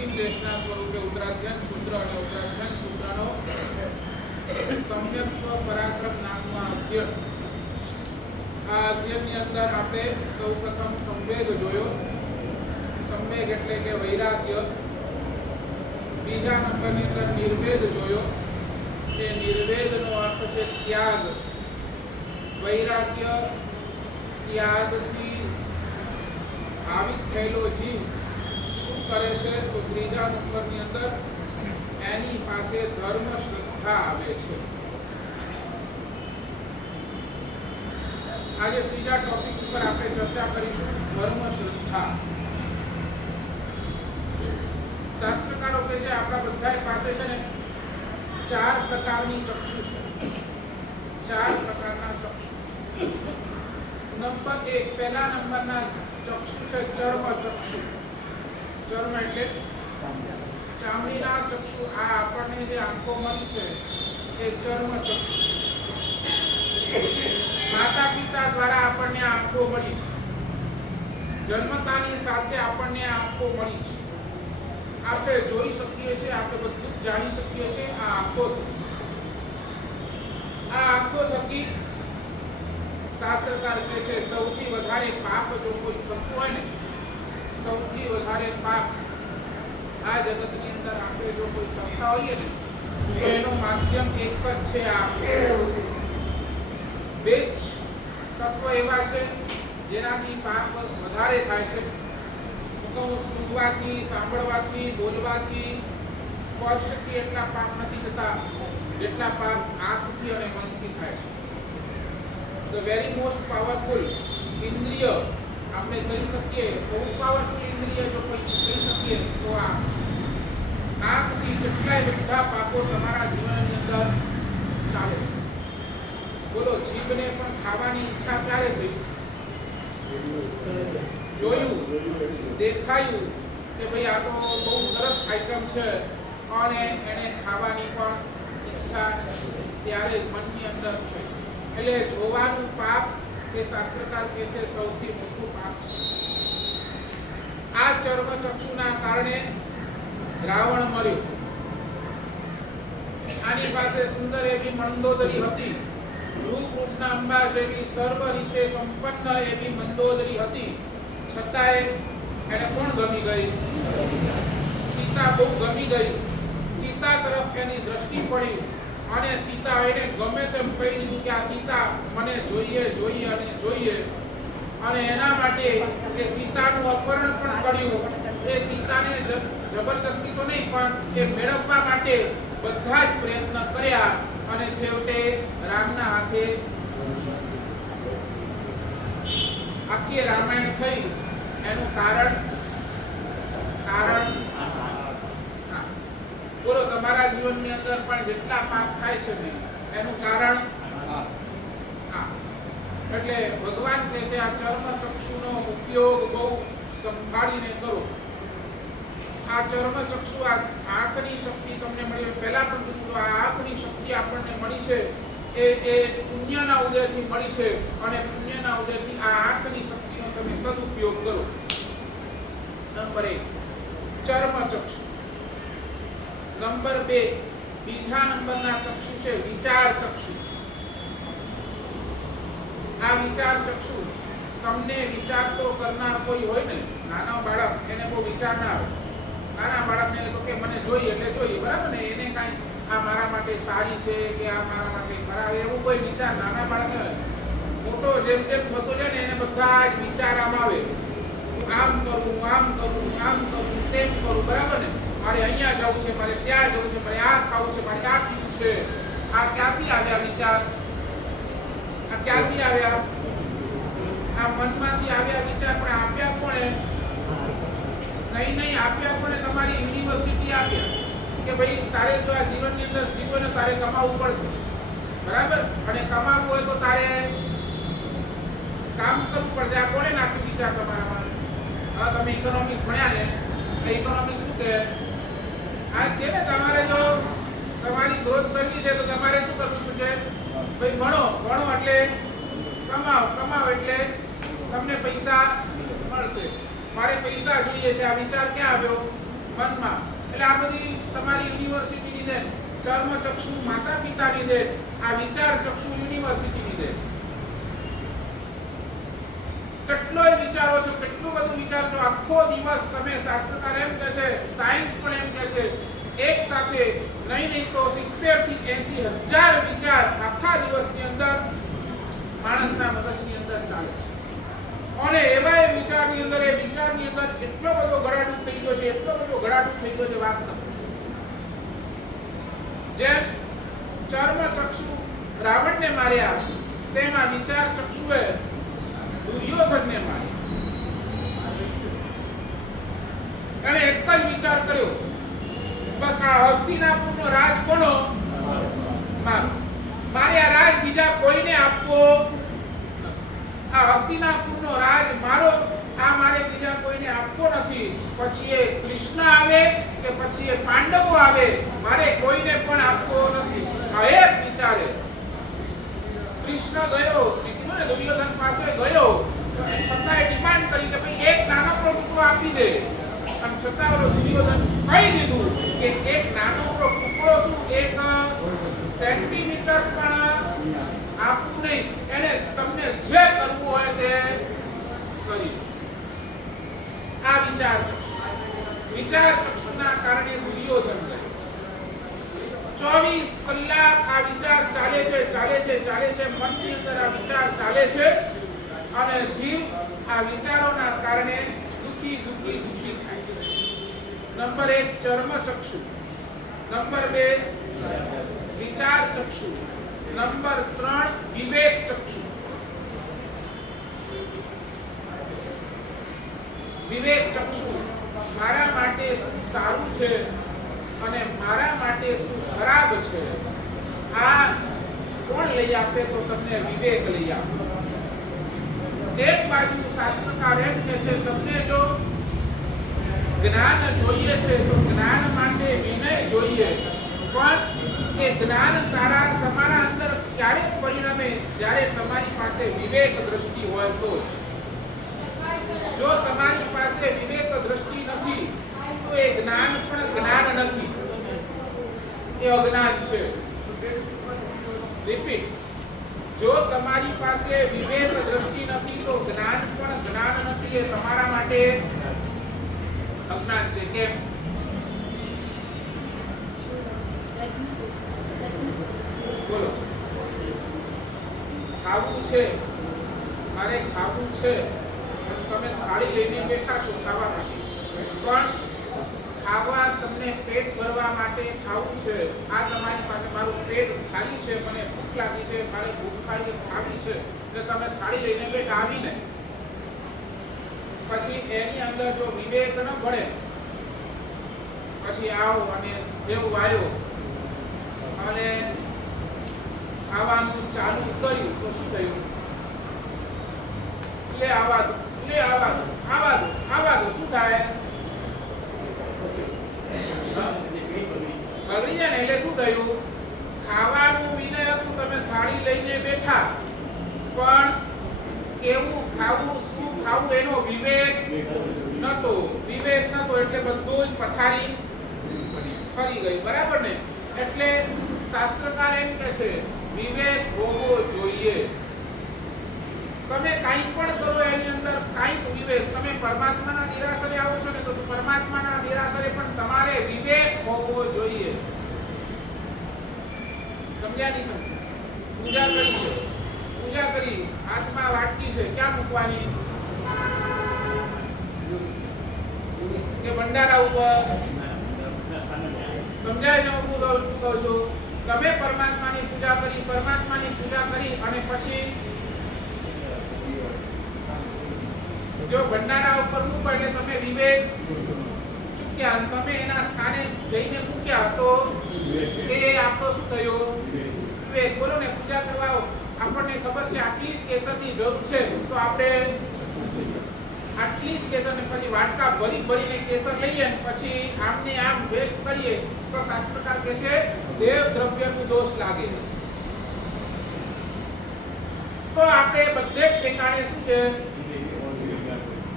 અંતિમ દેશના સ્વરૂપે ઉત્તરાધ્યન સૂત્ર અને ઉત્તરાધ્યન સૂત્રનો સમ્યક્ત્વ પરાક્રમ નામનો અધ્યયન. આ અધ્યયનની અંદર આપણે સૌપ્રથમ સંવેગ જોયો. સંવેગ એટલે કે વૈરાગ્ય. બીજા નંબરની અંદર નિર્વેદ જોયો. તે નિર્વેદનો અર્થ છે ત્યાગ. વૈરાગ્ય ત્યાગથી ભાવિત થયેલો જીવ શું કરે છે? તો ત્રીજા નંબરની અંદર એની પાસે ધર્મ શ્રદ્ધા આવે છે. આજે ત્રીજા ટોપિક ઉપર આપણે ચર્ચા કરીશું, ધર્મ શ્રદ્ધા. શાસ્ત્રકારો કે છે આપણા બધા પાસે છે ને 4 પ્રકારની ચક્ષુ છે. 4 પ્રકારના ચક્ષુ. નંબર 1, પહેલા નંબરના ચક્ષુ છે ચર્મ ચક્ષુ. ચર્મ એટલે ચામડીના ચક્ષુ. આ આપણને જે આંખો મળી છે એ ચર્મ ચક્ષુ. માતા પિતા દ્વારા આપણને આંખો મળી છે. જન્મતાની સાથે આપણને આંખો મળી છે. આપણે જોઈ શકીએ છીએ, આપણે બધું જાણી શકીએ છીએ આ આંખો. આ આંખો થકી શાસ્ત્રકાર કહે છે સૌથી વધારે પાપ જો કોઈ થતું હોય ને, સૌથી વધારે પાપ આ જગતની અંદર આપણે જો કોઈ કરતા હોઈએ ને, તો એનું માધ્યમ એક જ છે આ. બે તત્વ એવા છે જેનાથી પાપ વધારે થાય છે. તો સુનવાથી, સાંભળવાથી, બોલવાથી, સ્પર્શથી એટલા પાપ નથી થતા જેટલા પાપ આંખથી અને મનથી થાય છે. The very most powerful ઇન્દ્રિય આપણે કહી શકીએ, બહુ પાવરફુલ ઇન્દ્રિય જો કોઈ કહી શકીએ તો આંખથી કેટલાય બધા પાપો તમારા જીવનની અંદર ચાલે. બોલો, જીભને પણ ખાવાની ઈચ્છા ક્યારે થઈ? જોયું, દેખાયું કે ભાઈ આ તો બહુ સરસ આઈટમ છે અને એને ખાવાની પણ ઈચ્છા ત્યારે મનની અંદર છે. એટલે જોવાનું પાપ એ શાસ્ત્રકાર કહે છે સૌથી મોટું પાપ છે. આ ચર્મ ચક્ષુના કારણે રાવણ મર્યો. આની પાસે સુંદર એવી મંદોદરી હતી. રૂપના અંબાર જેવી સર્વ રીતે સંપન્ન એવી મંદોદરી હતી. છતાંય એને કોણ ગમી ગઈ? સીતા બહુ ગમી ગઈ. સીતા તરફ એની દ્રષ્ટિ પડી અને સીતા એને ગમે તેમ કહી દીધું કે આ સીતા મને જોઈએ જોઈએ અને જોઈએ. અને એના માટે એ સીતાનું અપહરણ પણ કર્યું. એ સીતાને જબરદસ્તી તો નહીં પણ એ મેળવવા માટે બધા જ પ્રયત્ન કર્યા અને છેવટે રામના હાથે આખી રામાયણ થઈ. એનું કારણ બોલો, તમારા જીવનની અંદર પણ જેટલા પાપ થાય છે ને એનું કારણ એટલે ભગવાન કહે છે આ ચર્મ ચક્ષુનો ઉપયોગ બહુ સંભાળીને કરો. આ ચર્મ ચક્ષુ, આ આંખની શક્તિ તમને મળી. પહેલા પણ કીધું આ આંખની શક્તિ આપણને મળી છે એ પુણ્યના ઉદયથી મળી છે અને પુણ્યના ઉદયથી આ આંખની શક્તિનો તમે સદુપયોગ કરો. નંબર 1 ચર્મ ચક્ષુ. નંબર 2 બીજા નંબરના ચક્ષુ છે વિચાર ચક્ષુ. આ વિચાર ચક્ષુ તમને વિચારતો કરનાર કોઈ હોય ને, નાના બાળક, એને બહુ વિચાર ના આવે. નાના બાળકને તો કે મને જોઈએ એટલે જોઈએ, બરાબર ને? એને કાંઈ આ મારા માટે સારી છે કે આ મારા માટે ખરાબ એવું કોઈ વિચાર નાના બાળકને. મોટો જેમ જેમ થતો જાય ને એને બધા જ વિચાર આમ આવે. આમ કરું, આમ કરું, આમ કરું, તેમ કરું, બરાબર ને? મારે અહીંયા જવું છે, મારે ત્યાં જવું છે, મારે આ ખાવું છે, મારે આ પીવું છે. આ ક્યાંથી આવ્યા વિચાર? આ ક્યાંથી આવ્યા? આ મનમાંથી આવ્યા વિચાર. પણ આપ્યા કોણે? નહીં આપ્યા કોણે? તમારી યુનિવર્સિટી આપ્યા કે ભાઈ તારે જો આ જીવનની અંદર જીવન તારે કમાવવું પડશે, બરાબર? અને કમાવવું હોય તો તારે કામ કરવું પડશે. આ કોણે નાખ્યું વિચાર તમારામાં? હવે તમે ઇકોનોમિક્સ ભણ્યા ને, ઇકોનોમિક્સ શું કહે? આ કે ને તમારે જો તમારી ગ્રોથ કરવી છે તો તમારે શું કરવું છે? ભાઈ ભણો એટલે કમાઓ એટલે તમને પૈસા મળશે. મારે પૈસા જોઈએ છે. આ વિચાર ક્યાં આવ્યો? મનમાં. એટલે આ બધી તમારી યુનિવર્સિટીની દેન, ચર્મચક્ષુ માતા પિતાની દેન, આ વિચાર ચક્ષુ યુનિવર્સિટીની દેન. કેટલોય વિચારો છો, કેટલું બધું વિચારો છો. આખો દિવસ તમે શાસ્ત્રકાર એમ કહે છે, સાયન્સ પણ એમ કહે છે, એક સાથે નહીં તો 70 થી 80,000 વિચાર આખા દિવસની અંદર માણસના મગજની અંદર ચાલે છે. અને એવા વિચારની અંદર એટલો બધો ગળાટૂટ થઈ ગયો છે, એટલો બધો ગળાટૂટ થઈ ગયો છે, વાત ન પૂછો. જેમ ચર્મચક્ષુ રાવણને માર્યા, તેમાં વિચાર ચક્ષુએ દુર્યોધનને માર્યા. એણે એક જ વિચાર કર્યો, બસ આ હસ્તિનાપુરનો રાજ કોનો? મારો. મારે આ રાજ બીજા કોઈને આપવો નથી. આ હસ્તિનાપુરનો રાજ મારો, આ મારે બીજા કોઈને આપવો નથી. પછી એ કૃષ્ણ આવે કે પછી એ પાંડવો આવે, મારે કોઈને પણ આપવો નથી. આ એક વિચારે કૃષ્ણ ગયો, કીધું ને દુર્યોધન પાસે ગયો, છતાંય ડિમાન્ડ કરી કે ભાઈ એક નાનકડો ટુકડો આપી દે. અને છતાં ઓલો દુર્યોધન કહી દીધું કે એક નાનકડો ટુકડો શું, 1 સેન્ટીમીટર પણ આપવું નહીં. એને તમને જે કરવું હોય તે કરી. આ વિચાર ચક્ષુના કારણે દુર્યોધન ગયો. 24 કલાક આ વિચાર ચાલે છે. મનની અંદર આ વિચાર ચાલે છે અને જીવ આ વિચારોના કારણે દુઃખી થાય છે. નંબર 1 ચર્મચક્ષુ, નંબર 2 વિચાર ચક્ષુ, નંબર 3 વિવેક ચક્ષુ. વિવેક ચક્ષુ મારા માટે શું સારું છે અને મારા માટે શું ખરાબ છે, આ કોણ લઈ આપે? તો તમને વિવેક લઈ આપે. એક બાજુ શાસ્ત્રકાર એમ કહે છે, તમને જો જ્ઞાન જોઈએ છે તો જ્ઞાન માટે વિનય જોઈએ, પણ એ જ્ઞાન તમારા અંદર ક્યારે પરિણમે? જ્યારે તમારી પાસે વિવેક દ્રષ્ટિ હોય તો. જો તમારી પાસે વિવેક દ્રષ્ટિ નથી તો એ જ્ઞાન પણ જ્ઞાન નથી, એ અજ્ઞાન છે. રિપીટ, જો તમારી પાસે વિવેક દ્રષ્ટિ નથી તો જ્ઞાન પણ જ્ઞાન નથી, એ તમારા માટે અજ્ઞાન છે. કેમ? બોલો. ખાવું છે, મારે ખાવું છે, તમે થાળી લઈને બેઠા છો ખાવા માટે, પણ ખાવા તમને પેટ ભરવા માટે ખાવું છે. આ તમારી પાસે મારું પેટ ખાલી છે, મને ભૂખ લાગી છે, મારે ભૂખ ખાવી છે, એટલે તમે થાળી લઈને બેઠા. આવીને પછી એની અંદર જો વિવેક ન ભળે, પછી આવો અને જેવું આવ્યો અને ખાવાનું ચાલુ કર્યું તો શું થયું? લે આવા દો, શું થાય? બગડી જાય ને. એટલે શું થયું? ખાવાનું વિનય હતું, તમે થાળી લઈને બેઠા, પણ કેવું ખાવું, શું ખાવું એનો વિવેક નતો. એટલે બધું જ પથારી ફરી ગઈ. બરાબર ને? એટલે શાસ્ત્રકાર એમ કહે છે, વિવેક હોવો જોઈએ. તમે કંઈ પણ કરો એની અંદર કંઈક વિવેક. તમે પરમાત્માના નિરાશરે આવો છો ને, તો પરમાત્માના નિરાશરે પણ તમારે વિવેક હોવો જોઈએ. સમજ્યા નહીં? સમજ્યા? પૂજા કરી, હાથમાં વાટકી છે, ક્યાં મૂકવાની? કે ભંડારા ઉપર? સમજાય છે? હું કહું છું, તમે પરમાત્માની પૂજા કરી અને પછી જો ભંડારા ઉપર મૂકો એટલે તમે વિવેક ચૂક્યા, તમે એના સ્થાને જઈને મૂક્યા, તો એ આપણો શું થયો? વિવેક. બોલો ને, પૂજા કરવા આપણને ખબર છે આટલી જ કેસરની જરૂર છે, તો આપણે આટલી જ કેસરને પછી વાટકા ભરીને કેસર લઈએ ને પછી આમને આમ વેસ્ટ કરીએ, તો શાસ્ત્રકાર કહે છે દેવ દ્રવ્યનો દોષ લાગે. તો આપણે બધે જ ઠેકાણે શું છે?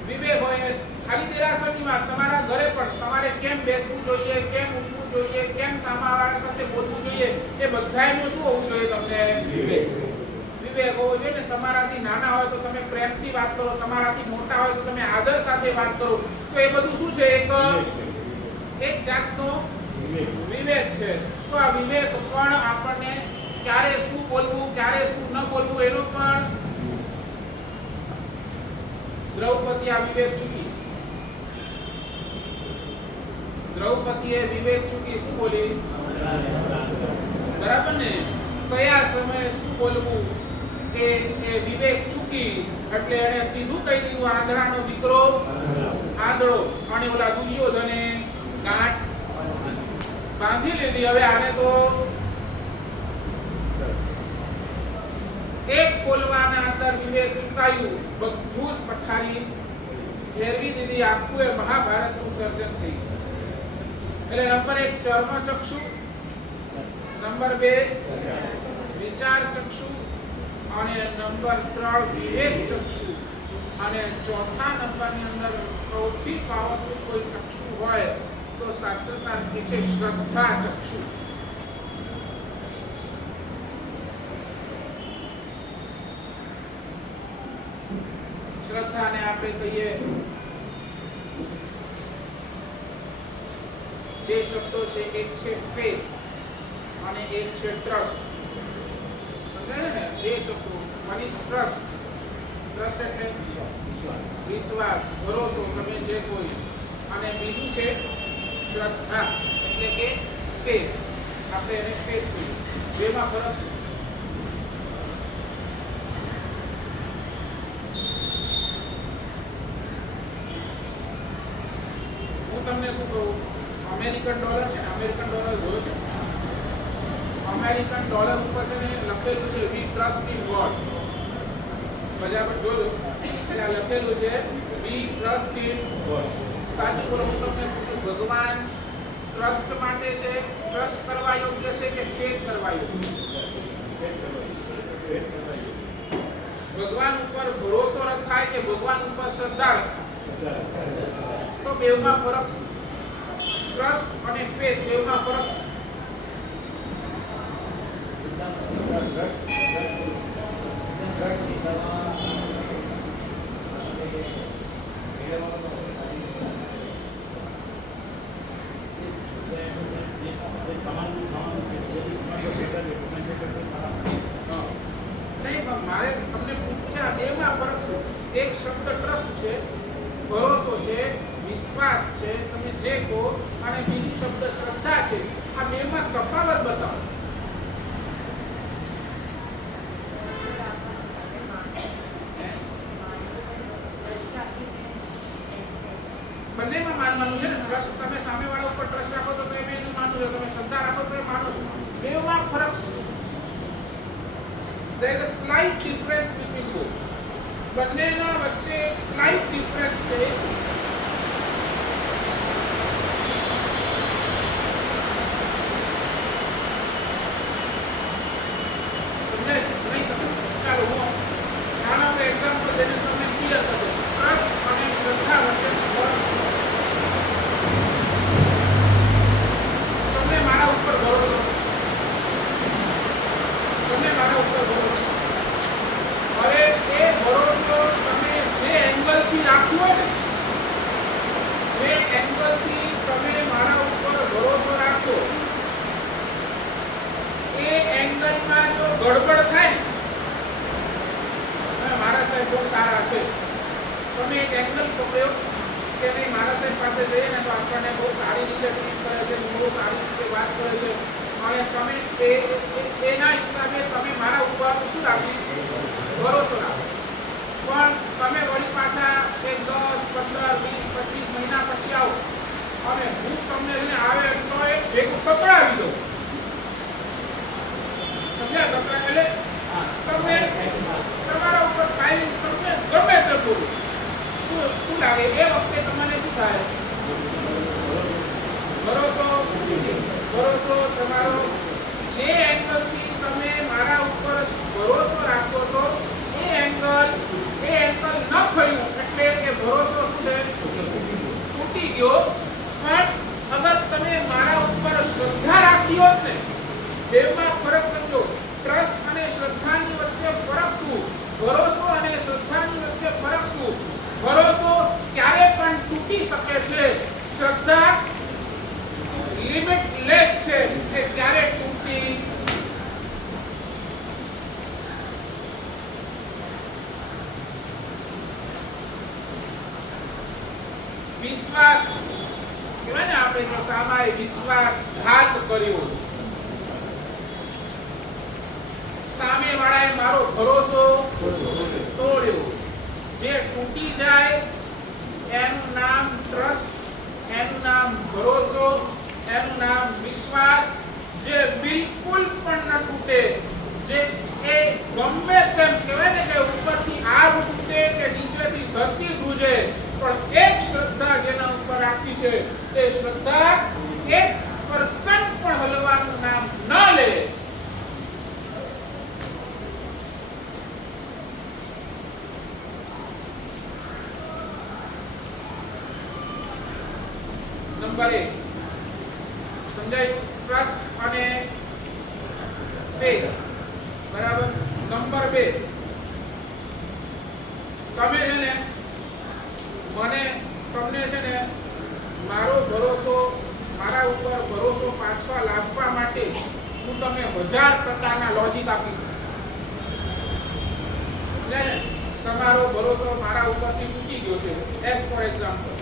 વિવેક હોય. ખાલી દેરાસરની વાત, તમારા ઘરે પણ તમારે કેમ બેસવું બેસવું જોઈએ, કેમ ઊઠવું જોઈએ, કેમ સામાવાળા સાથે બોલવું જોઈએ, એ બધાયનું શું હોવું જોઈએ તમને? વિવેક હોવો જોઈએ ને. તમારાથી નાના હોય તો તમે પ્રેમથી વાત કરો, તમારાથી મોટા હોય તો તમે આદર સાથે વાત કરો. તો એ બધું શું છે? એક જાતનો વિવેક છે. તો આ વિવેક પણ આપણને ક્યારે શું બોલવું, ક્યારે શું ન બોલવું એનો પણ દ્રૌપદી આ વિવેક ચૂકી. દ્રૌપદીએ વિવેક ચૂકી. શું બોલી? બરાબર ને? કયા સમયે શું બોલવું એ વિવેક ચૂકી. એટલે એને સીધું કહી દીધું, આંધળાનો દીકરો આંધળો. અને ઓલા દુર્યોધને ગાંઠ બાંધી લીધી. હવે આને તો એક બોલવાના અંદર વિવેક ચૂકાયું, બધું જ પથારી ફેરવી દીધી. આખું એ મહાભારતનું સર્જન થઈ ગયું. એટલે નંબર 1 ચર્મચક્ષુ, નંબર 2 વિચાર ચક્ષુ, અને નંબર 3 વિવેક ચક્ષુ, અને ચોથા નંબરની અંદર સૌથી પાવરફુલ કોઈ ચક્ષુ હોય તો શાસ્ત્રકાર કહે છે શ્રદ્ધા ચક્ષુ. શ્રદ્ધાને આપણે કહીએ, બે શબ્દો છે, એક છે ફેથ અને એક છે ટ્રસ્ટ. સમજાય ને? બે શબ્દો. One is trust. ટ્રસ્ટ એટલે વિશ્વાસ, ભરોસો, તમે જે કોઈ. અને બીજું છે શ્રદ્ધા એટલે કે ફેથ. આપણે એને ફેથ કહીએ. બેમાં ફરક છે. તમને શું કહું? અમેરિકન ડોલર છે ને, અમેરિકન ડોલર જોયો છે? અમેરિકન ડોલર ઉપર છે ને લખેલું છે વી ટ્રસ્ટ ઇન ગોડ. બજાર પર જોજો એટલે લખેલું છે વી ટ્રસ્ટ ઇન ગોડ. સાચું બોલો. હું તમને પૂછું, ભગવાન ટ્રસ્ટ માટે છે, ટ્રસ્ટ કરવા યોગ્ય છે કે ફેથ કરવા યોગ્ય? ભગવાન ઉપર ભરોસો રખાય કે ભગવાન ઉપર શ્રદ્ધા રખાય? તો બેવમાં ફરક છે. ટ્રસ્ટ અને ફેથ બેવમાં ફરક છે. મારે તમને પૂછવું છે, આ બેમાં ફરક છે. એક શબ્દ ટ્રસ્ટ છે, ભરોસો છે, વિશ્વાસ છે, તમે જે કહો, અને બીજું શબ્દ શ્રદ્ધા છે. આ બેમાં તફાવત બતાવો. બંનેમાં માનવાનું છે ને. ટ્રસ્ટ તમે સામેવાળા ઉપર ટ્રસ્ટ રાખો તો તમે એનું માનો છો, તમે શ્રદ્ધા રાખો તો એ માનો છો. બેમાં ફરક છે. there is a slight difference between both. બંનેના વચ્ચે એક સ્લાઇટ ડિફરન્સ છે. સમજાય? નહીં સમજાય? ચાલો હું નાના એક્ઝામ્પલ દઈને તમને ક્લિયર કરી દઉં. ટ્રસ્ટ અને શ્રદ્ધા વચ્ચેનો ફરક. તમને મારા ઉપર ભરોસો, તમને મારા ઉપર ભરોસો. હવે એ ભરોસો તમે જે એંગલથી રાખ્યો હોય ને, જે એંગલથી તમે મારા ઉપર ભરોસો રાખો, એ એંગલમાં જો ગડબડ થાય ને, મારા સાહેબ બહુ સારા છે, તમે એક એંગલ પકડ્યો કે નહીં, મારા સાહેબ પાસે જઈએ ને તો આપણને બહુ સારી રીતે ટ્રીટ કરે છે, બહુ સારી રીતે વાત કરે છે, અને તમે એના હિસાબે તમે મારા ઉપર શું રાખી? ભરોસો રાખો. પણ તમે વળી પાછા એક 10, 15, 20, 25 મહિના પછી આવો અને હું તમને આવે તો એ ભેગું પકડાવી દઉં. સમજ્યા? પકડાવે એટલે તમે તમારા ઉપર ફાઇલિંગ તમને ગમે તે બોલો, શું લાગે? એ વખતે તમને શું થાય? ભરોસો તમારો જે એંગલથી તમે મારા ઉપર ભરોસો રાખો તો એ એંગલ ન થયું એટલે એ ભરોસો તૂટી ગયો. પણ અગર બેમાં ફરક સમજો. ટ્રસ્ટ અને શ્રદ્ધાની વચ્ચે ફરક શું? ભરોસો અને શ્રદ્ધાની વચ્ચે ફરક શું? ભરોસો ક્યારે પણ તૂટી શકે છે, શ્રદ્ધા લિમિટલેસ છે કે ક્યારે તૂટી વિશ્વાસ કહેવાય ને આપણે જો સામાએ વિશ્વાસઘાત કર્યો, સામે વાળાએ મારો ભરોસો તોડ્યો, જે તૂટી જાય એનું નામ ટ્રસ્ટ, એનું નામ ભરોસો, એનું નામ વિશ્વાસ. જે બિલકુલ પણ ન તૂટે, જે એ ગમે તેમ કહેવાય ને કે ઉપરથી આગ તૂટે કે નીચેથી ધરતી ધ્રુજે, પણ એક શ્રદ્ધા જેના ઉપર રાખી છે તે શ્રદ્ધા 1% પણ હલવાનું નામ ન લે. નંબર 1 સમજાય? ટ્રસ્ટ અને ફેથ. બરાબર. નંબર 2 તમે છે ને તમને છે ને મારો ભરોસો, મારા ઉપર ભરોસો પાછો લાવવા માટે હું તમને 1000 પ્રકારના લોજિક આપીશ. તમારો ભરોસો મારા ઉપરથી તૂટી ગયો છે એઝ ફોર એક્ઝામ્પલ,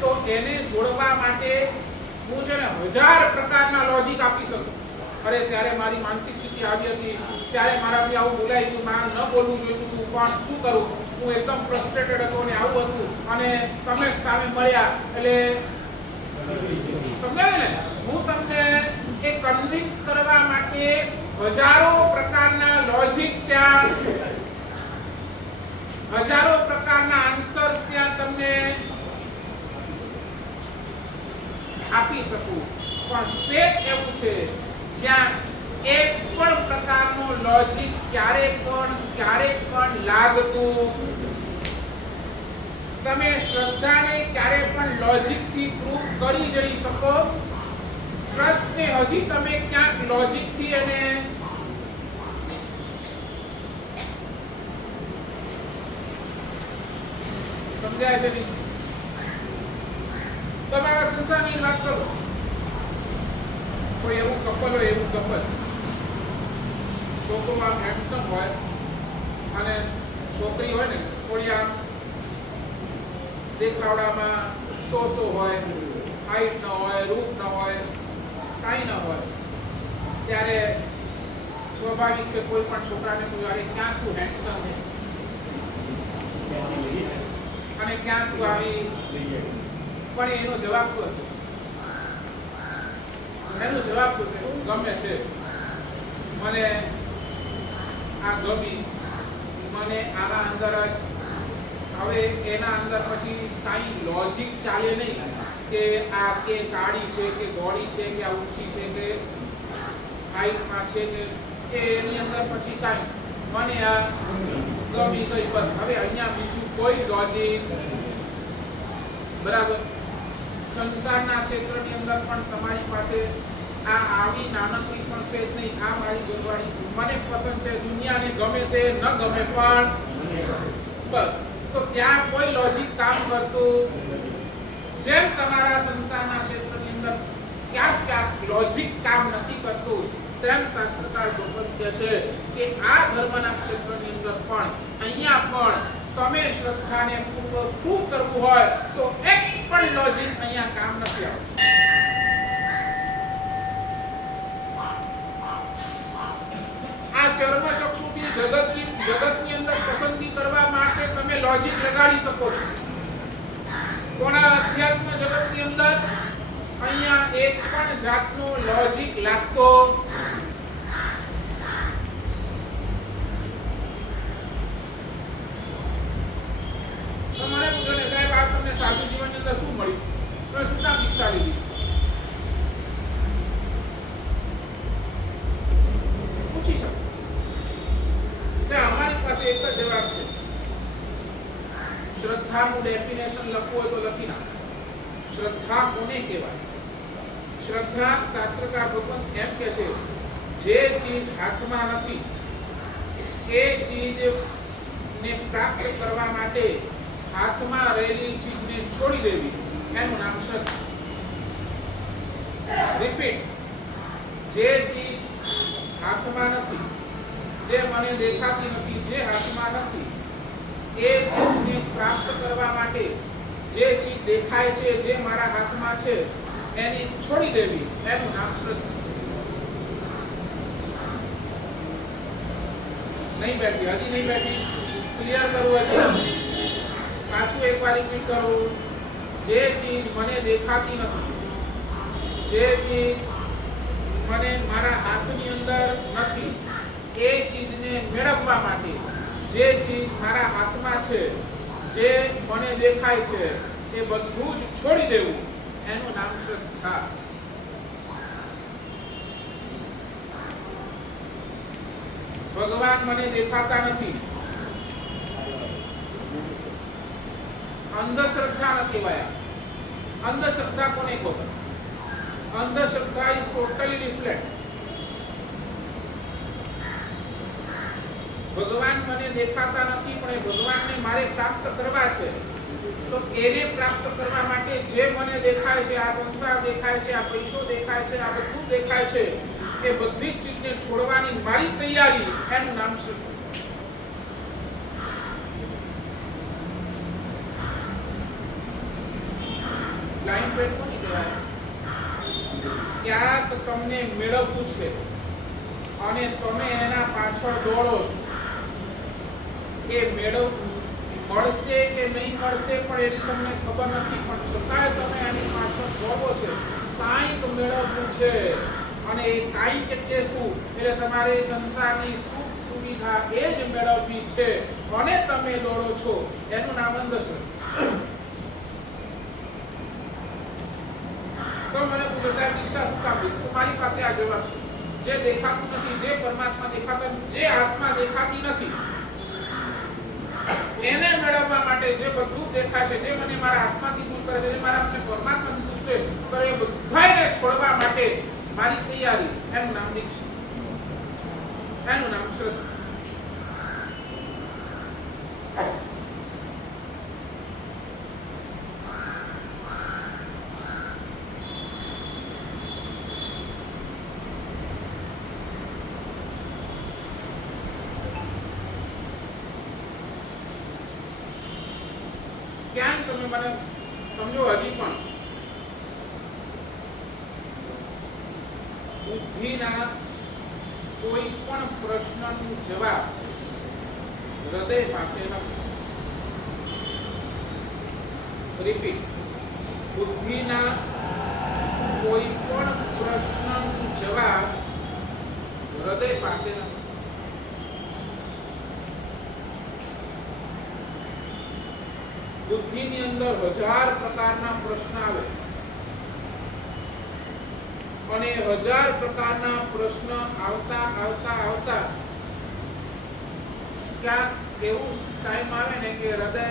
તો એને જોડવા માટે હું છે ને 1000 પ્રકારના લોજિક આપી શકું. અરે ત્યારે મારી માનસિક સ્થિતિ આવી હતી, ત્યારે મારાથી આવું બોલાઈ ગયું, મારે ન બોલવું જોઈતું હતું, પણ શું કરું, હું એકદમ ફ્રસ્ટ્રેટેડ હતો ને આવું હતું, અને તમે સામે મળ્યા એટલે સમજાય ને. હું તમને એ કન્વિન્સ કરવા માટે હજારો પ્રકારના લોજિક ત્યાં, હજારો પ્રકારના આન્સર્સ ત્યાં તમને આપી શકું. પણ ફેથ એવું છે જ્યાં એક પણ પ્રકારનો લોજિક ક્યારેક પણ લાગતું. તમે શ્રદ્ધાને ક્યારે પણ લોજિક થી પ્રૂવ કરી જ નહીં શકો. ટ્રસ્ટ ને હજી તમે ક્યાંક લોજિક થી અને સમજાય છે નહીં? તમારા સંસારની વાત કરો, કોઈ એવું કપલ હોય, છોકરો આમ હેન્ડસમ હોય અને છોકરી હોય ને થોડી આમ દેખાવડામાં સો હોય, હાઈટ ન હોય, રૂપ ન હોય, કાંઈ ન હોય, ત્યારે સ્વાભાવિક છે કોઈ પણ છોકરાને કોઈ અરે ક્યાં તું હેન્ડસમ છે અને ક્યાં તું આવી, પણ એનો જવાબ શું હશે? એનો જવાબ શું છે? ગમે છે, મને આ ગમી, મને આના અંદર જ. હવે એના અંદર પછી કાંઈ લોજિક ચાલે નહીં કે આ કે કાળી છે કે ગોળી છે કે આ ઊંચી છે કે હાઈટમાં છે કે એની અંદર પછી કાંઈ મને આ ગમી ગઈ બસ. હવે અહીંયા બીજું કોઈ લોજિક. બરાબર. સંસારના ક્ષેત્રની અંદર પણ તમારી પાસે આ આવી નાનકડી પણ ફેથ નહીં, આ મારી ઘરવાળી મને પસંદ છે, દુનિયાને ગમે તે ન ગમે પણ બસ. તો ત્યાં કોઈ લોજિક કામ કરતું. જેમ તમારા સંસારના ક્ષેત્રની અંદર ક્યાંક લોજિક કામ નથી કરતું, તેમ શાસ્ત્રકાર ગોપદ કહે છે કે આ ધર્મના ક્ષેત્રની અંદર પણ અહીંયા પણ તમે શ્રદ્ધાને પ્રૂવ કરવું હોય તો એક પણ લોજિક અહીંયા કામ નથી આવતું. આ ચર્મ ચક્ષુથી જગતની અંદર પસંદગી કરવા માટે તમે લોજિક લગાડી શકો છો. કોના અધ્યાત્મ જગતની અંદર અહીંયા એક પણ જાતનો લોજિક લાગતો તમારે પૂછો ને સાહેબ આ તમને સાધુ જીવનની અંદર શું મળ્યું, તમે શું કામ દીક્ષા લીધી, પૂછી શકો. અમારી પાસે એક જ જવાબ છે. શ્રદ્ધાનું ડેફિનેશન લખવું હોય તો લખી નાખો. શ્રદ્ધા કોને કહેવાય? શ્રદ્ધા શાસ્ત્રકાર ભગવાન એમ કહે છે જે ચીજ હાથમાં નથી એ ચીજને પ્રાપ્ત કરવા માટે હાથમાં રહેલી ચીજને છોડી દેવી એનું નામ શ્રદ્ધા. રિપીટ, જે ચીજ હાથમાં નથી, જે મને દેખાતી નથી, જે હાથમાં નથી એ ચીજને પ્રાપ્ત કરવા માટે જે ચીજ દેખાય છે, જે મારા હાથમાં છે એની છોડી દેવી એનું નામ શ્રદ્ધા. નહીં બેઠી, હજી નહીં બેઠી, ક્લિયર કરવું હજી. પાછું એકવાર રિપીટ કરું. જે ચીજ મને દેખાતી નથી, જે ચીજ મને મારા હાથની અંદર નથી એ ચીજને મેળવવા માટે જે ચીજ મારા હાથમાં છે, જે મને દેખાય છે એ બધું જ છોડી દેવું એનું નામ શ્રદ્ધા. ભગવાન મને દેખાતા નથી, અંધશ્રદ્ધા ન કહેવાય. અંધશ્રદ્ધા કોને કહો? અંધશ્રદ્ધા ઇઝ ટોટલી ડિફરન્ટ. ભગવાન મને દેખાતા નથી પણ એ ભગવાનને મારે પ્રાપ્ત કરવા છે, તો એને પ્રાપ્ત કરવા માટે જે મને દેખાય છે, આ સંસાર દેખાય છે, આ પૈસો દેખાય છે, આ બધું દેખાય છે, એ બધી જ ચીજને છોડવાની મારી તૈયારી એનું નામ છે. લાઈન પેટ કોની કહેવાય? ક્યાંક તમને મેળવવું છે અને તમે એના પાછળ દોડો છો કે મળશે કે નહીં મળશે પણ એની તમને ખબર નથી, પણ છતાંય તમે એની પાછળ દોડો છો. કાંઈક મેળવવું છે અને એ કાંઈક એટલે શું? એટલે તમારે સંસારની સુખ સુવિધા એ જ મેળવવી છે અને તમે દોડો છો એનું નામ અંધશ્રદ્ધા. તો મને પૂછે સાહેબ દીક્ષા શું કામ લીધી? તો મારી પાસે આ જવાબ છે. જે દેખાતું નથી, જે પરમાત્મા દેખાતા, જે આત્મા દેખાતી નથી એને મેળવવા માટે જે બધું દેખાય છે, જે મને મારા આત્માથી દૂર કરે છે, જે મારા મને પરમાત્માથી દૂર છે, તો એ બધાને છોડવા માટે મારી તૈયારી એનું નામ દીક્ષા, એનું નામ શ્રદ્ધા. ક્યાંય તમે મને સમજો હજી પણ બુદ્ધિના કોઈ પણ પ્રશ્નનો જવાબ હૃદય પાસે નથી. રિપીટ, બુદ્ધિના કોઈ પણ પ્રશ્નનો જવાબ હૃદય પાસે નથી. બુદ્ધિની અંદર 1000 પ્રકારના પ્રશ્ન આવે અને 1000 પ્રકારના પ્રશ્ન આવતા આવતા આવતા ક્યાંક એવું ટાઈમ આવે ને કે હૃદય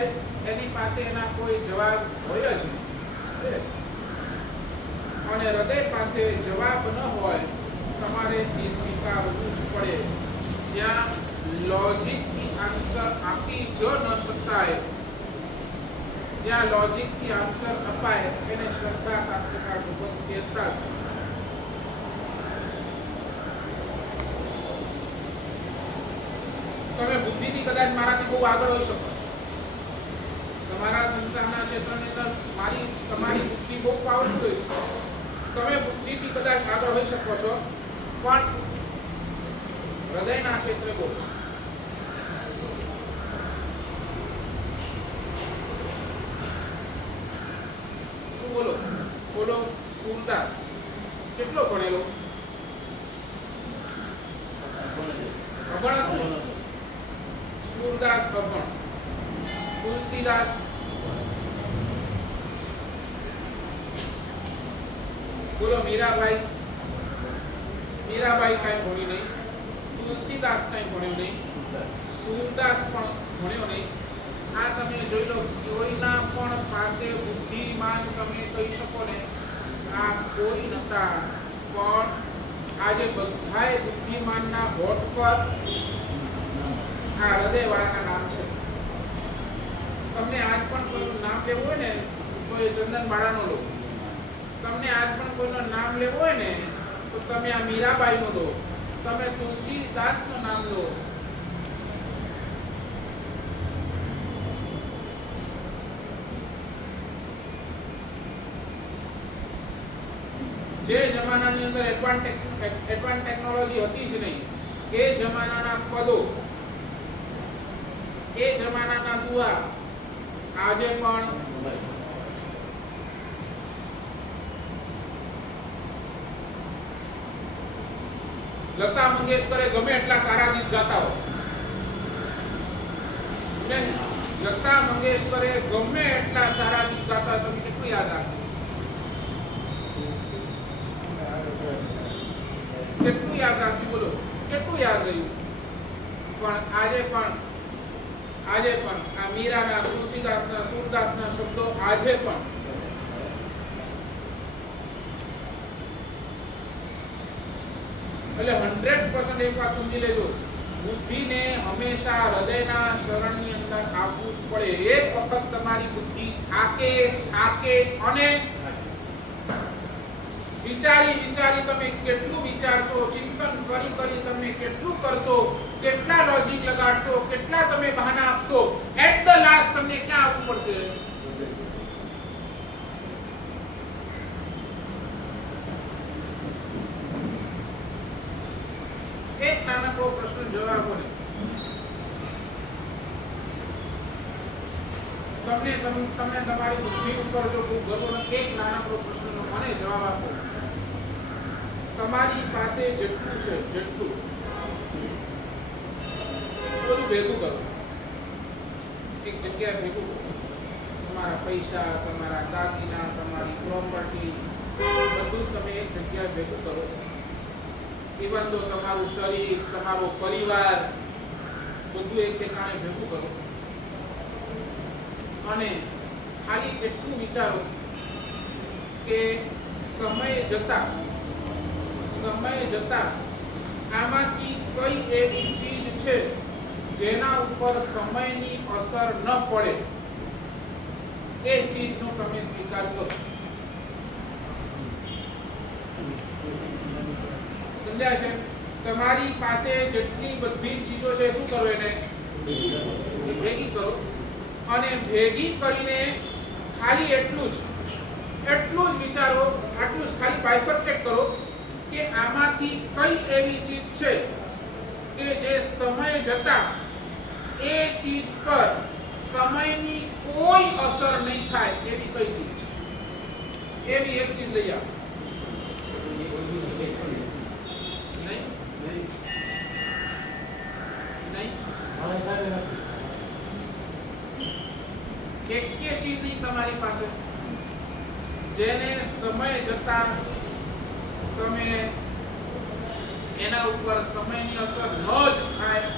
એની પાસે એના કોઈ જવાબ હોય જ નહીં અને હૃદય પાસે જવાબ ન હોય તમારે એ સ્વીકારવું જ પડે. જ્યાં લોજિકથી આન્સર આપી જ ન શકાય, જ્યાં લોજિકથી આન્સર અપાય એને શ્રદ્ધા શાસ્ત્રકાર ભગવત કહેતા. તમે બુદ્ધિથી કદાચ મારાથી બહુ આગળ હોઈ શકો, તમારા સંસારના ક્ષેત્રની અંદર તમારી બુદ્ધિ બહુ પાવરફુલ હોય છે, તમે બુદ્ધિથી કદાચ આગળ હોઈ શકો છો પણ હૃદયના ક્ષેત્રે બહુ બોલો બોલો. સુરદાસ કેટલો ભણેલો? અભણ. સુરદાસ અભણ. તુલસીદાસ બોલો. મીરાબાઈ કાંઈ ભણી નહીં, તુલસીદાસ કાંઈ ભણ્યો નહીં, સુરદાસ પણ ભણ્યો નહીં. આ તમે જોઈ લો, કોઈના પણ પાસે બુદ્ધિમાન તમે કહી શકો ને આ કોઈ નતા, પણ આજે બધાય બુદ્ધિમાનના હોઠ પર આ હૃદયવાળાના નામ છે. તમને આજ પણ કોઈનું નામ લેવું હોય ને તો એ ચંદનબાળાનો લો. તમને આજ પણ કોઈનું નામ લેવું હોય ને તો તમે આ મીરાબાઈનું લો. તમે તુલસીદાસનું નામ લો. જે જમાનાની અંદર એડવાન્સ ટેકનોલોજી હતી જ નહીં, એ જમાનાના પદો, એ જમાનાના દુઆ આજે પણ લતા મંગેશકરે ગમે એટલા સારા ગીત ગાતા હોય, લતા મંગેશકરે ગમે એટલા સારા ગીત ગાતા હોય, તમને કેટલું યાદ રાખે? કેટલું યાદ રાખ્યું? બોલો, કેટલું યાદ રહ્યું? પણ આજે પણ આ મીરાના, તુલસીદાસના, સૂરદાસના શબ્દો આજે પણ એટલે 100% એક વાત સમજી લેજો, બુદ્ધિને હંમેશા હૃદયના શરણની અંદર આવવું જ પડે. એક વખત તમારી બુદ્ધિ થાકે અને વિચારી તમે કેટલું વિચારશો, ચિંતન કરી તમે કેટલું કરશો, કેટલા લોજિક લગાડશો, કેટલા તમે બહાના આપશો, એટ ધ લાસ્ટ તમને ક્યાં આવવું પડશે? એક નાનકડો પ્રશ્ન જવાબ આપો ને. તમને તમારી બુદ્ધિ ઉપર જો ખૂબ ગર્વ નથી, એક નાનકડો પ્રશ્નનો મને જવાબ આપો. તમારી પાસે જેટલું છે જેટલું બધું ભેગું કરો, એક જગ્યાએ ભેગું કરો. તમારા પૈસા, તમારા દાગીના, તમારી પ્રોપર્ટી બધું તમે એક જગ્યાએ ભેગું કરો. ઇવન તો તમારું શરીર, તમારો પરિવાર બધું એક ઠેકાણે ભેગું કરો અને ખાલી એટલું વિચારો કે સમય જતા આમાંથી કઈ એવી ચીજ છે જેના ઉપર સમયની અસર ન પડે, એ ચીજનો તમે સ્વીકાર કરો. સમજાય છે? તમારી પાસે જેટલી બધી ચીજો છે શું કરો? એને ભેગી કરો અને ભેગી કરીને ખાલી એટલું જ વિચારો, આટલું જ ખાલી બાયફર્કેટ કરો કે આમાંથી કઈ એવી ચીજ છે કે જે સમય જતા એ ચીજ પર સમયની કોઈ અસર નહીં થાય એવી કઈ ચીજ છે? એવી એક ચીજ લઈ આવો. એક ચીજ નહીં તમારી પાસે જેને સમય જતા તમે એના ઉપર સમયની અસર ન જ થાય.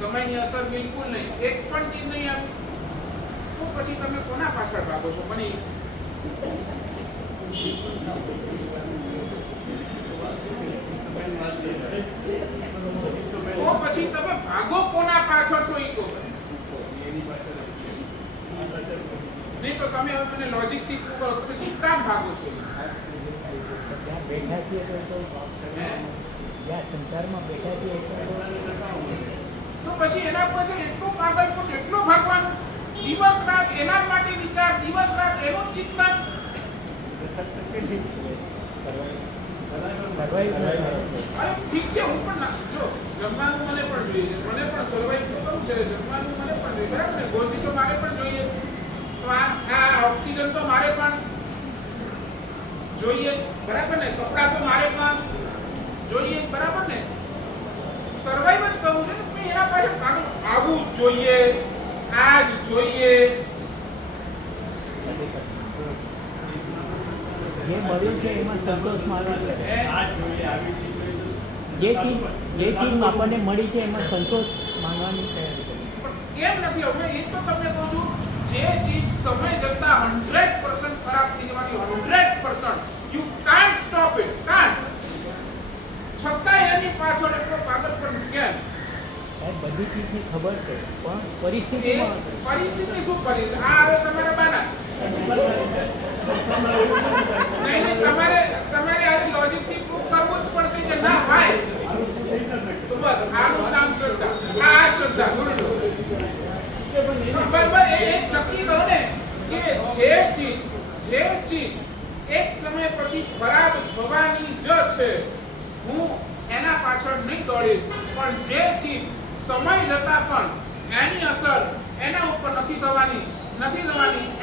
સમયની અસર બિલકુલ નહીં, એક પણ ચીજ નહીં આવે તો પછી તમે કોના પાછળ ભાગો છો? મને તો પછી તમે ભાગો કોના પાછળ છો? ઈ કહો. નહીં તો તમે હવે મને લોજિક થી કહો, તમે શું કામ ભાગો છો? બેઠા છીએ તો જ્યાં સંસારમાં બેઠા છીએ તો પછી એના પછી એટલું પાગલ પણ એટલું ભાગવાનું, દિવસ રાત એના માટે વિચાર, દિવસ રાત એનું ચિંતન. અરે ઠીક છે, હું પણ જો જમવાનું મને પણ જોઈએ, મને પણ સર્વાઈવ તો કરવું છે, જમવાનું મને પણ જોઈએ, બરાબર ને? ગોળી તો મારે પણ જોઈએ, શ્વાસ, આ ઓક્સિજન તો મારે પણ જોઈએ, બરાબર ને? કપડાં તો મારે પણ જોઈએ, બરાબર ને? સર્વાઈવ જ કરવું છે ને, એના પાછળ આવું જોઈએ, આ જ જોઈએ. જે મળ્યું છે એમાં સંતોષ માનવો. જે ચીજ આપણને મળી છે એમાં સંતોષ માનવાની તૈયારી. કેમ નથી? હવે એ તો તમને કહું છું, જે ચીજ સમય જતા 100% ખરાબ થઈ જવાની 100%. You can't stop it, can't. છતાંય એની પાછળ એટલો પાગલપણ કેમ? સાહેબ બધી ચીજની ખબર છે પણ એ પરિસ્થિતિમાં પરિસ્થિતિ શું કરી? આ હવે તમારા બાના છે. નહીં નહીં, તમારે આજે લોજિકથી પ્રૂવ કરવું જ પડશે કે ના ભાઈ. તો બસ આનું નામ શ્રદ્ધા. આ શ્રદ્ધા જોડી લો. તો બરાબર એ નક્કી કરો ને કે જે ચીજ એક સમય પછી ખરાબ થવાની જ છે, હું એના પાછળ નહીં દોડીશ. પણ જે ચીજ સમય જતા પણ એની અસર એના ઉપર નથી થવાની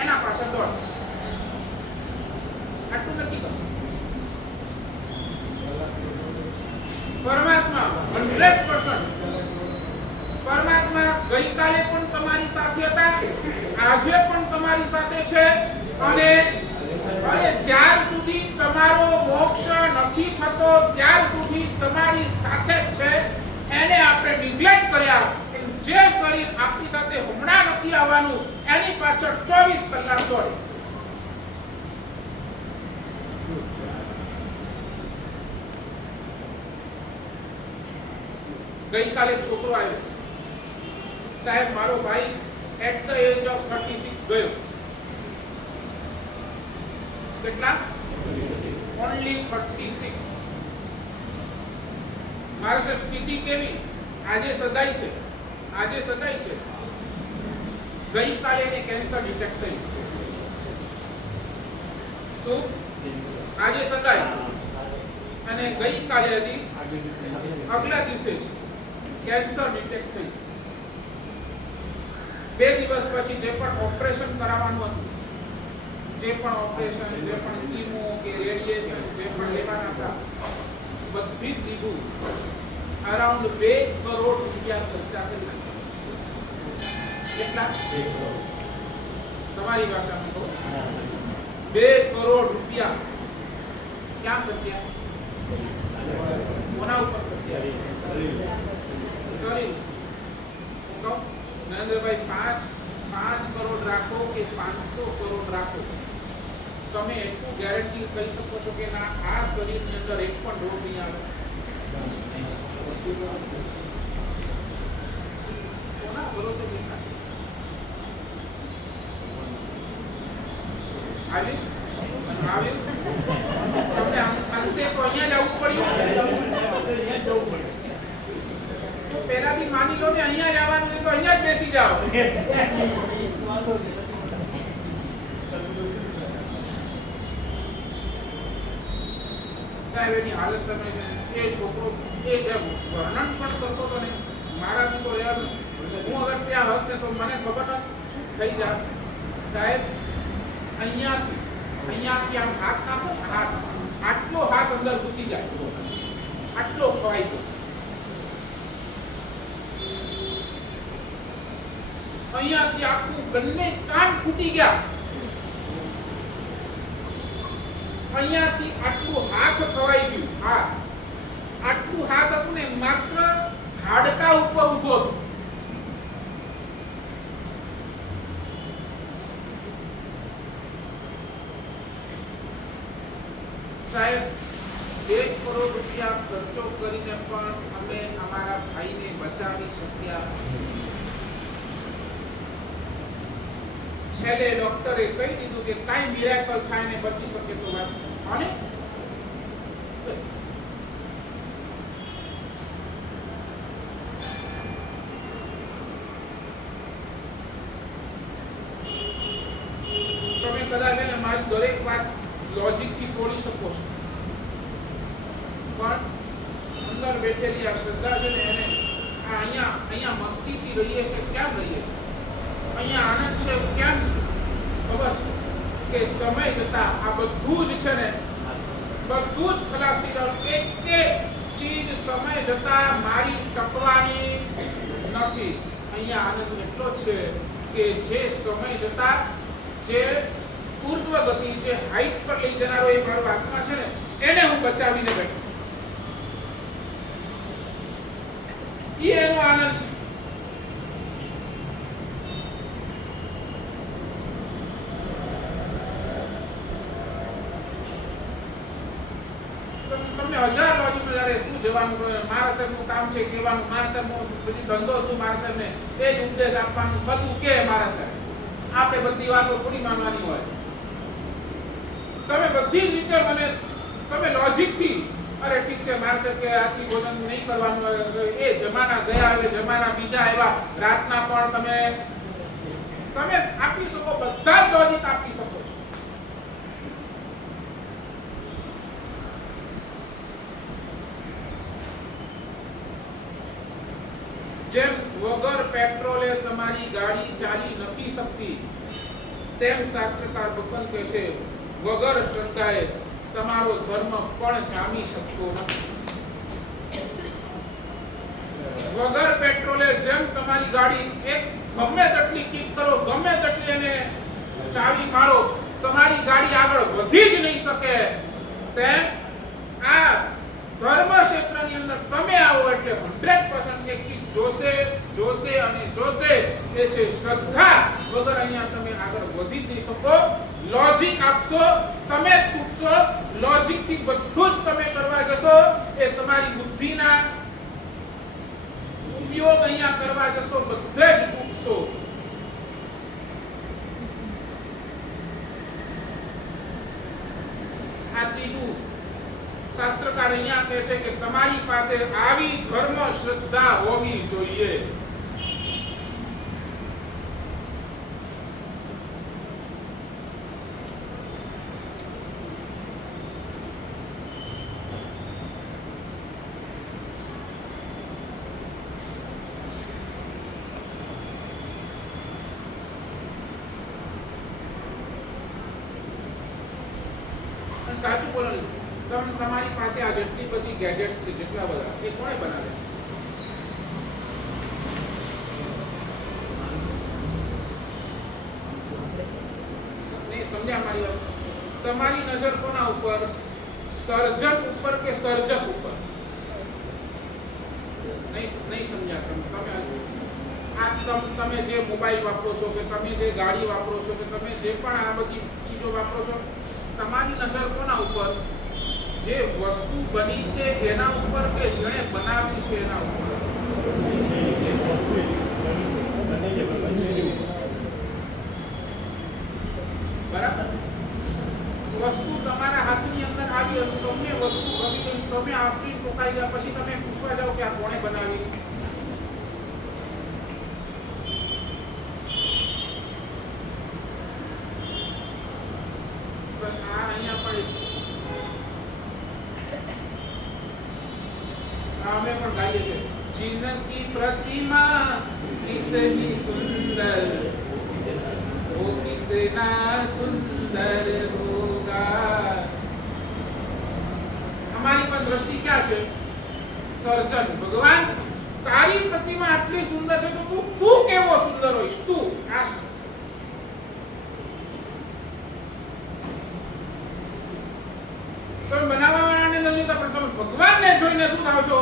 એના પાછળ દોડીશ. આટલું નક્કી કરો. પરમાત્મા 100%. પરમાત્મા ગઈકાલે પણ તમારી સાથે હતા, આજે પણ તમારી સાથે છે અને જ્યાર સુધી તમારો મોક્ષ નથી થતો ત્યાર સુધી તમારી સાથે જ છે. એને આપણે નિગ્લેક્ટ કર્યા. જે શરીર આપણી સાથે હમણાં નથી આવવાનું એની પાછળ 24 કલાક દોડે. ગઈકાલે છોકરો આવ્યો, સાહેબ મારો ભાઈ એટ ધ એજ ઓફ 36 ગયો. કેટલા? ઓન્લી 36. મારા સાહેબ સ્થિતિ કેવી? આજે સગાઈ છે. ગઈકાલે એને કેન્સર ડિટેક્ટ થયું. શું? આજે સગાઈ અને ગઈકાલે હજી આગલા દિવસે જ કેન્સર ડિટેક્ટ થયું. 2 દિવસ પછી જે પણ ઓપરેશન કરાવવાનું હતું, જે પણ કીમો કે રેડિયેશન જે પણ લેવાના હતા બધી જ લીધું. અરાઉન્ડ 2 કરોડ રૂપિયા ખર્ચા કરી. કેટલા? તમારી ભાષામાં કહો. 2 કરોડ રૂપિયા ક્યાં ખર્ચ્યા? કોના ઉપર ખર્ચ્યા? શરીર. હું કહું નરેન્દ્રભાઈ 5 કરોડ રાખો કે 500 કરોડ રાખો, તમે એટલું ગેરંટી કહી શકો છો કે ના આ શરીરની અંદર એક પણ રોગ નહીં આવે? કોના ભરોસે બેઠા? આવ્યું તમને અંતે તો અહીંયા જ આવવું પડ્યું. તો પહેલાથી માની લો ને અહીંયા જ આવવાનું છે તો અહીંયા જ બેસી જાઓ. સાહેબ એની હાલત તમે એ છોકરો એ જે વર્ણન પણ કરતો હતો ને મારાથી તો યાર હું અગર ત્યાં હોત ને તો મને ખબર ન શું થઈ જાય. સાહેબ અહીંયાથી આમ હાથ નાખો, આટલો હાથ અંદર ઘૂસી જાય, આટલો ખવાઈ ગયો. અહીંયાથી આખું બંને કાન ફૂટી ગયા. અહીંયાથી આટલું હાથ ખવાઈ ગયું. આટલું હાથ હતું ને માત્ર હાડકા ઉપર ઉભો. સાહેબ 1 કરોડ રૂપિયા ખર્ચો કરીને પણ અમે અમારા ભાઈને બચાવી શક્યા. છેલ્લે ડોક્ટરે કહી દીધું કે કાંઈ મિરેકલ થાય ને બચી શકે તો વાત. અને તમે કદાચ એને મારી દરેક વાત લોજિકથી તોડી શકો છો, પણ અંદર બેઠેલી આ શ્રદ્ધા છે ને એને અહીંયા મસ્તીથી રહીએ છે. કેમ રહીએ છે? અહીંયા આનંદ છે કેમ છે? ખબર છે કે સમય જતા આ બધું જ છે ને બધું જ ખલાસ થઈ જવાનું. એક ચીજ સમય જતા મારી ટકવાની નથી. અહીંયા આનંદ એટલો છે કે જે સમય જતા જે ઉર્ધ્વ ગતિ જે હાઈટ પર લઈ જનારો એ મારો આત્મા છે ને એને હું બચાવીને બેઠો. એનો આનંદ છે. તમને હજાર લોજિક જ્યારે શું જવાનું મારા સાહેબનું કામ છે કહેવાનું, મારા સાહેબનો બધી ધંધો શું, મારા સાહેબને એ જ ઉપદેશ આપવાનું, બધું કે મારા સાહેબ આપણે બધી વાતો થોડી માનવાની હોય. તમે બધી જ રીતે મને તમે લોજિકથી અરે ઠીક છે મારા સાહેબ કે આટલી ભોજન નહીં કરવાનું, એ જમાના ગયા હવે જમાના બીજા આવ્યા, રાતના પણ તમે આપી શકો, બધા જ લોજિક આપી શકો છો. જેમ વગર પેટ્રોલે તમારી ગાડી ચાલી નથી શકતી, તેમ શાસ્ત્રકાર ભગવાન કહે છે વગર શ્રદ્ધાએ તમારો ધર્મ પણ જામી શકતો નથી. વગર પેટ્રોલે જેમ તમારી ગાડી એક ગમે તેટલી કિક કરો, ગમે તેટલી એને ચાવી મારો, તમારી ગાડી આગળ વધી જ નહીં શકે, તેમ આ ધર્મ ક્ષેત્રની અંદર તમે આવો એટલે 100% એક ચીજ જોશે અને જોશે, એ છે શ્રદ્ધા. વગર અહીંયા તમે આગળ વધી જ નહીં શકો. લોજિક આપશો તમે તૂટશો, લોજિક થી બધું જ તમે કરવા જશો, એ તમારી બુદ્ધિના ઉપયોગ અહીંયા કરવા જશો, બધે જ તૂટશો. આ ત્રીજું શાસ્ત્રકાર અહીંયા કહે છે કે તમારી પાસે આવી ધર્મ શ્રદ્ધા હોવી જોઈએ. સાચું બોલો, તમારી પાસે આ જેટલી બધી ગેજેટ્સ છે, જેટલા બધા, એ કોણે બનાવ્યા? નહીં સમજ્યા મારી વાત? તમારી નજર કોના ઉપર? સર્જક ઉપર કે સર્જક ઉપર? નહીં સમજ્યા તમે જે મોબાઈલ વાપરો છો, કે તમે જે ગાડી વાપરો છો, કે તમે જે પણ આ બધી ચીજો વાપરો છો, તમારી નજર કોના ઉપર? જે વસ્તુ બની છે એના ઉપર કે જેણે બનાવી છે એના ઉપર? બરાબર. વસ્તુ તમારા હાથની અંદર આવી અને તમને વસ્તુ ગમી ગઈ, તમે આફરીન ટોકાઈ ગયા, પછી તમે પૂછવા જાઓ કે આ કોણે બનાવી? અમે પણ ગાઈએ છીએ, जिनकी प्रतिमा कितनी सुंदर वो कितना सुंदर होगा. हमारी पर दृष्टि क्या है? सर्जन. भगवान तारी प्रतिमा आटली सुंदर है तो तू केवो सुंदर होइस? तू आ તમે બનાવવાવાળાને ન જોતા પણ તમે ભગવાનને જોઈને શું થાવ છો?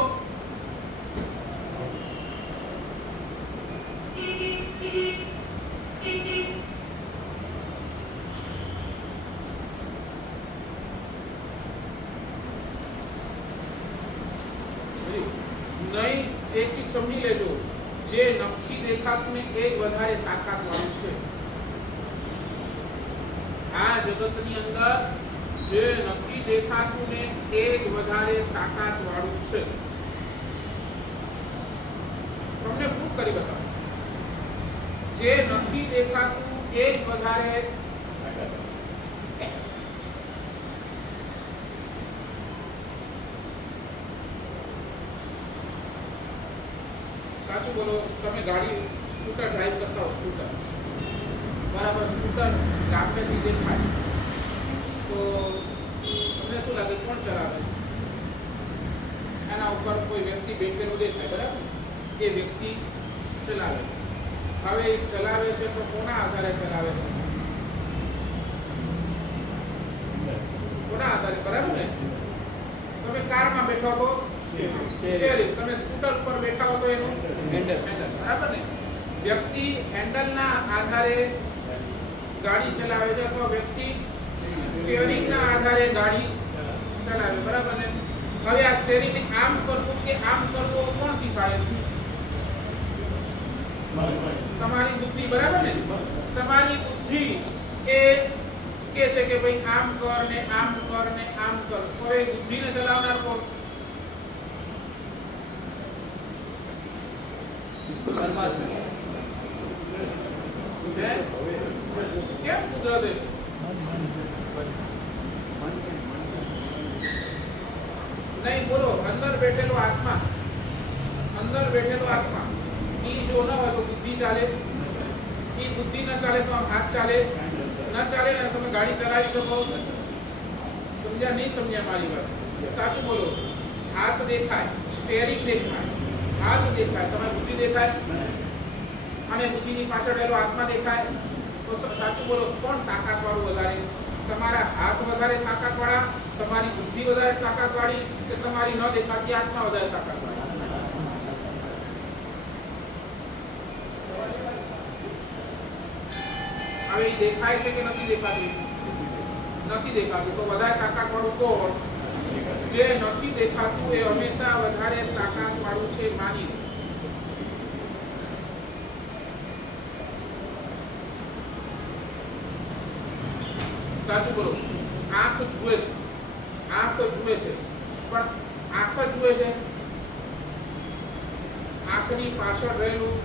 નહીં, એક ચીજ સમજી લેજો, જે નખથી દેખાતું ને એ જ વધારે તાકાત વાળું છે. આ જગતની અંદર જે નથી દેખાતું ને એ જ વધારે તાકાત વાળું છે. તમને પ્રૂફ કરી બતાવો. જે નથી દેખાતું એ જ વધારે સાચું બોલો. તમે ગાડી સ્કૂટર ડ્રાઈવ કરતા હો, સ્કૂટર બરાબર, સ્કૂટર ગામડેથી દેખાય તો તમને શું લાગે કોણ ચલાવે? એના ઉપર કોઈ વ્યક્તિ બેઠેલો દેખાય, બરાબર, એ વ્યક્તિ ચલાવે. હવે એ ચલાવે છે તો કોના આધારે ચલાવે છે? કોના આધારે? બરાબર ને? તમે કારમાં બેઠો તો સ્ટીયરિંગ, તમે સ્કૂટર પર બેઠા હો તો એનું હેન્ડલ, બરાબર ને? વ્યક્તિ હેન્ડલના આધારે ગાડી ચલાવે છે અથવા વ્યક્તિ સ્ટીયરિંગના આધારે ગાડી ચલાવે, બરાબર ને? હવે આ સ્ટેરિંગ આમ કરવું કે આમ કરવું કોણ શીખવાડે? તમારી બુદ્ધિ, બરાબર ને? તમારી બુદ્ધિ એ કે છે કે ભાઈ આમ કર ને આમ કર ને આમ કર. હવે બુદ્ધિને ચલાવનાર કોણ? કેમ કુદરતે? નહીં બોલો. અંદર બેઠેલો આત્મા, અંદર બેઠેલો આત્મા ઈ જો ન હોય તો બુદ્ધિ ચાલે? ઈ બુદ્ધિ ન ચાલે તો આમ હાથ ચાલે? ન ચાલે ને તમે ગાડી ચલાવી શકો? સમજ્યા નહીં સમજ્યા મારી વાત? સાચું બોલો. હાથ દેખાય, સ્ટેરિંગ દેખાય, હાથ દેખાય, તમારી બુદ્ધિ દેખાય અને બુદ્ધિની પાછળ રહેલો આત્મા દેખાય. તો સાચું બોલો, કોણ તાકાત વાળું વધારે? તમારા હાથ વધારે તાકાત વાળા, તમારી બુદ્ધિ વધારે તાકાત વાળી, કે તમારી ન દેખાતી આત્મા વધારે તાકાત વાળી? હવે એ દેખાય છે કે નથી દેખાતી? નથી દેખાતું. તો વધારે તાકાત વાળું કોણ? જે નથી દેખાતું એ હંમેશા વધારે તાકાત વાળું છે, માની લો. સાચું બોલો. આંખ જુએ છે, આંખ જુએ છે, પણ આંખ જુએ છે, આંખની પાછળ રહેલું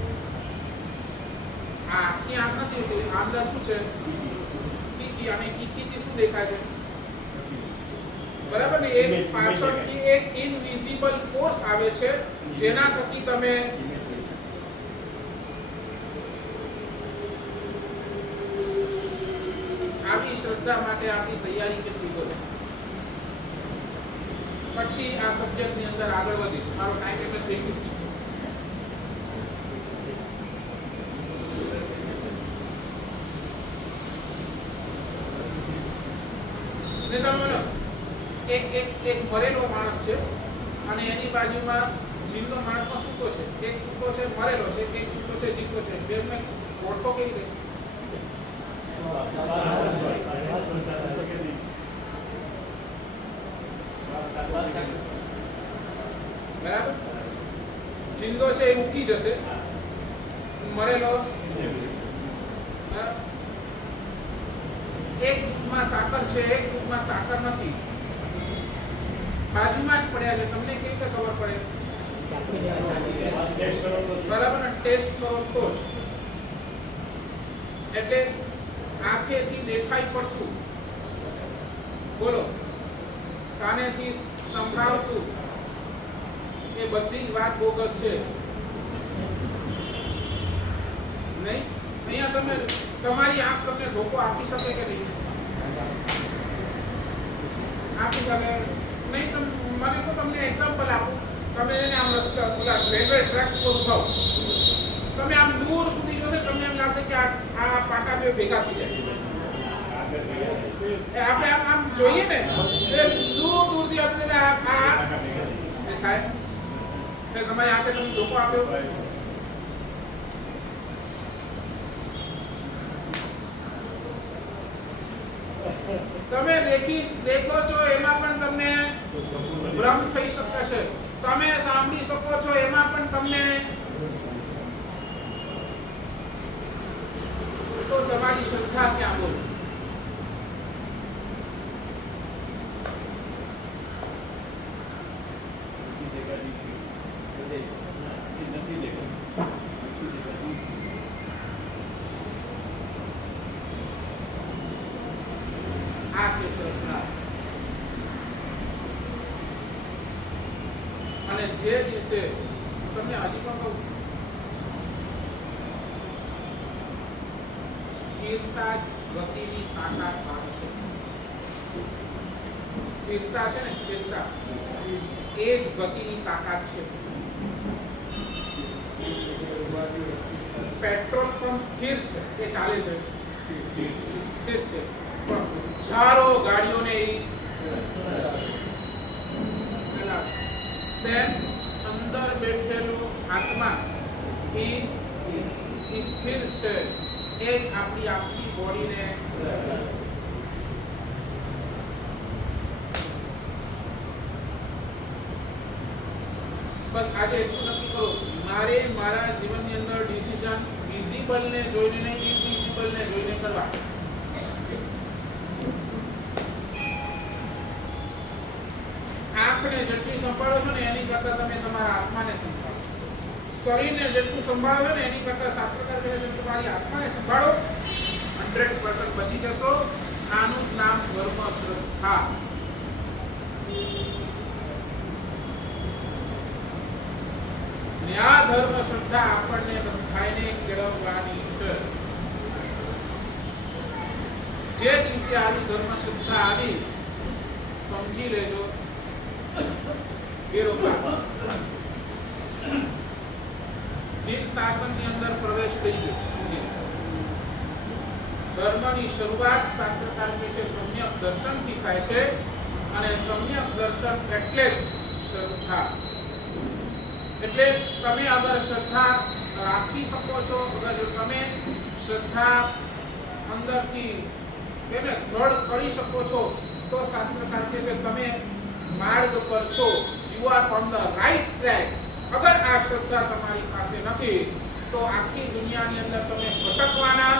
આખી આંખ નથી હોતી. અંદર શું છે? કીકી. અને કીકીથી શું દેખાય છે? બરાબર ને? એક પાછળથી એક ઇનવિઝિબલ ફોર્સ આવે છે જેના થકી તમે આવી શ્રદ્ધા માટે આપની તૈયારી કેટલી કરો, પછી આ સબ્જેક્ટની અંદર આગળ વધીશ. મારો ટાઈમ એટલે થઈ ગયો. ને તમે એક મરેલો માણસ છે અને એની બાજુમાં જીવતો માણસમાં સૂતો છે. એક સૂતો છે, મરેલો છે, એક સૂતો છે, જીવતો છે. બેને ઓળખો કેવી રીતે? બરાબર? જીવતો છે એ ઉકી જશે, મરેલો એક દૂધમાં સાકર છે, એક દૂધમાં સાકર નથી, બાજુમાં જ પડ્યા છે. તમને કેવી રીતે ખબર પડે? બરાબર ને? ટેસ્ટ કરો તો જ. એટલે આંખેથી દેખાય પડતું, બોલો, કાનેથી સંભળાવતું, એ બધી જ વાત બોગસ છે. નહીં? અહીંયા તમે તમારી આંખ તમને ધોકો આપી શકે કે નહીં? આપી શકે નહીં? મને તો તમને એક્ઝામ્પલ આપું. તમે એને આમ રસ્તા ઓલા રેલવે ટ્રેક પર ઉભાવ, તમે આમ દૂર સુધી જોશો, તમને એમ લાગશે કે આ પાટા બે ભેગા થઈ જાય. આપણે આમ જોઈએ ને એટલે દૂર દૂરથી આપણે આ દેખાય. તમારી આંખે તમે ધોકો આપ્યો. તમે દેખો છો એમાં પણ તમને ભ્રમ થઈ શકે છે. તમે સાંભળી શકો છો એમાં પણ તમને, તો તમારી શ્રદ્ધા ક્યાં? બોલો. આ છે શ્રદ્ધા. અને જે દિવસે તમને હજી પણ કહું, સ્થિરતા ગતિની તાકાત આવે છે. સ્થિરતા છે ને, સ્થિરતા એ જ ગતિની તાકાત છે. પેટ્રોલ પંપ સ્થિર છે, એ ચાલે છે, સ્થિર છે, પણ હજારો ગાડીઓને તેમ અંદર બેઠેલો આત્મા એ સ્થિર છે. એ જ આપણી આખી બોડીને બસ આજે એટલું નક્કી કરો, મારે મારા જીવનની અંદર ડિસિઝન વિઝિબલ ને જોઈને નહીં, ઇનવિઝિબલ ને જોઈને કરવા. આંખને જેટલી સંભાળો છો ને એની કરતા તમે તમારા આત્માને સંભાળો. શરીરને જેટલું સંભાળો છો ને એની કરતા શાસ્ત્રકાર કહે છે તમારી આત્માને સંભાળો, 100% બચી જશો. આનું જ નામ ધર્મ શ્રદ્ધા. અને આ ધર્મ શ્રદ્ધા આપણને બધાને કેળવવાની છે. જે દિવસે આવી ધર્મ શ્રદ્ધા આવી, સમજી લેજો જીન શાસનની અંદર પ્રવેશ થઈ ગયો. ધર્મની શરૂઆત શાસ્ત્રકાર કહે છે સમ્યક દર્શનથી થાય છે, અને સમ્યક દર્શન એટલે જ શ્રદ્ધા. એટલે તમે અગર શ્રદ્ધા રાખી શકો છો, અગર તમે શ્રદ્ધા અંદરથી એને દ્રઢ કરી શકો છો, તો શાસ્ત્ર કહે છે તમે માર્ગ પર છો, you are on the right track. અગર આ શ્રદ્ધા તમારી પાસે નથી તો આખી દુનિયાની અંદર તમે ભટકવાના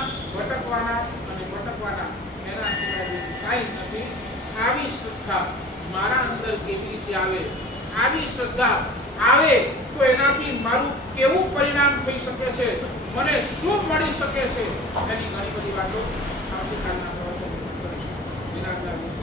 અને ભટકવાના, એના સિવાય બીજું કાંઈ નથી. આવી શ્રદ્ધા મારા અંદર કેવી રીતે આવે, આવી શ્રદ્ધા આવે તો એનાથી મારું કેવું પરિણામ થઈ શકે છે, મને શું મળી શકે છે, એની ઘણી બધી વાતો આવતીકાલના પ્રવચનમાં કરીશું.